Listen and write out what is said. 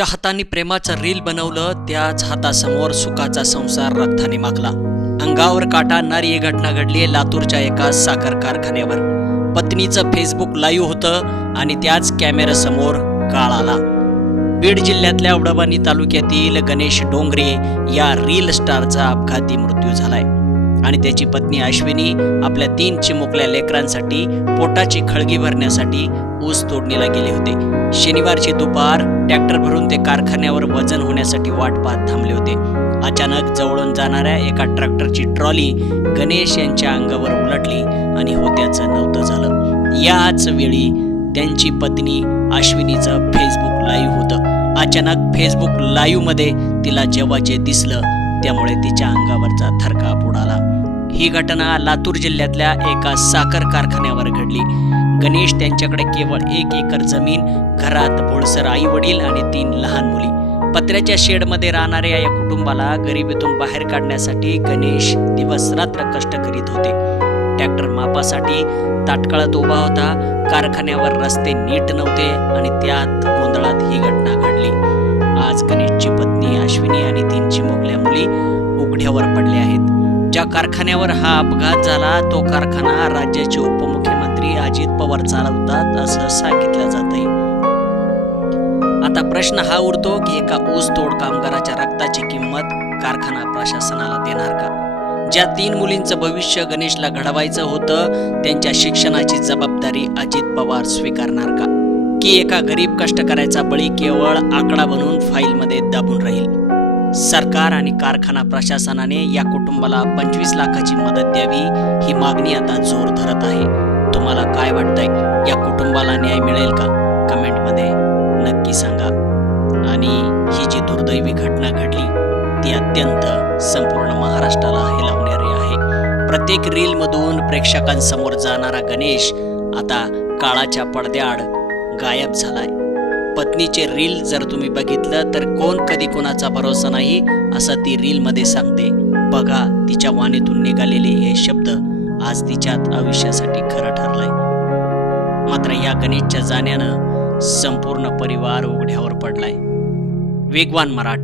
ज्या हाताने प्रेमाचं रील बनवलं त्याच हातासमोर सुखाचा संसार रक्ताने मागला. अंगावर काटा आणणारी ही घटना घडली लातूरच्या एका साखर कारखान्यावर. पत्नीचं फेसबुक लाईव्ह होतं आणि त्याच कॅमेऱ्यासमोर काळ आला. बीड जिल्ह्यातल्या वडबानी तालुक्यातील गणेश डोंगरे या रील स्टारचा अपघाती मृत्यू झालाय. आणि त्याची पत्नी अश्विनी आपल्या तीन चिमुकल्या लेकरांसाठी पोटाची खळगी भरण्यासाठी ऊस तोडणीला गेले होते. शनिवारची दुपार ट्रॅक्टर भरून ते कारखान्यावर वजन होण्यासाठी वाट पाहत थांबले होते. अचानक जवळून जाणाऱ्या एका ट्रॅक्टरची ट्रॉली गणेश यांच्या अंगावर उलटली आणि होत्याचं नव्हतं झालं. याच वेळी त्यांची पत्नी अश्विनीचं फेसबुक लाईव्ह होतं. अचानक फेसबुक लाईव्हमध्ये तिला जेव्हा जे दिसलं त्यामुळे तिच्या अंगावरचा थरकाप उडाला. ही घटना लातूर जिल्ह्यातल्या एका साखर कारखान्यावर घडली. गणेश त्यांच्याकडे केवळ एक एकर जमीन घरात बोळसर आई वडील आणि तीन लहान मुली. पत्र्याच्या शेडमध्ये राहणाऱ्या या कुटुंबाला गरिबीतून बाहेर काढण्यासाठी गणेश दिवस रात्र कष्ट करीत होते. ट्रॅक्टर मापासाठी ताटकळत उभा होता. कारखान्यावर रस्ते नीट नव्हते आणि त्यात गोंधळात ही घटना घडली. आज गणेशची पत्नी अश्विनी आणि तीन चिमुकल्या मुली उघड्यावर पडल्या आहेत. ज्या कारखान्यावर हा अपघात झाला तो कारखाना राज्याचे मंत्री अजित पवार चालवतात असं सांगितलं जात आहे आता प्रश्न हा उरतो की एका ऊस तोड कामगाराच्या रक्ताची किंमत कारखाना प्रशासनाला देणार का? ज्या तीन मुलींचं भविष्य गणेशला घडवायचं होतं त्यांच्या शिक्षणाची जबाबदारी अजित पवार स्वीकारणार का? की एका गरीब कष्टकऱ्याचा बळी केवळ आकडा बनून फाईलमध्ये दाबून राहील? सरकार आणि कारखाना प्रशासनाने या कुटुंबाला पंचवीस लाखाची मदत द्यावी ही मागणी आता जोर धरत आहे. तुम्हाला काय वाटतंय? या कुटुंबाला न्याय मिळेल का? कमेंटमध्ये नक्की सांगा. आणि ही जी दुर्दैवी घटना घडली ती अत्यंत संपूर्ण महाराष्ट्राला हेलावणारी आहे. प्रत्येक रीलमधून प्रेक्षकांसमोर जाणारा गणेश आता काळाच्या पडद्याआड गायब झालाय. पत्नीचे रील जर तुम्ही बघितलं तर कोण कधी कोणाचा भरोसा नाही असं ती रीलमध्ये सांगते. बघा तिच्या वाणीतून निघालेले हे शब्द आज तिच्यात आयुष्यासाठी खरं ठरलाय. मात्र या गणेशच्या जाण्यानं संपूर्ण परिवार उघड्यावर पडलाय. वेगवान मराठी.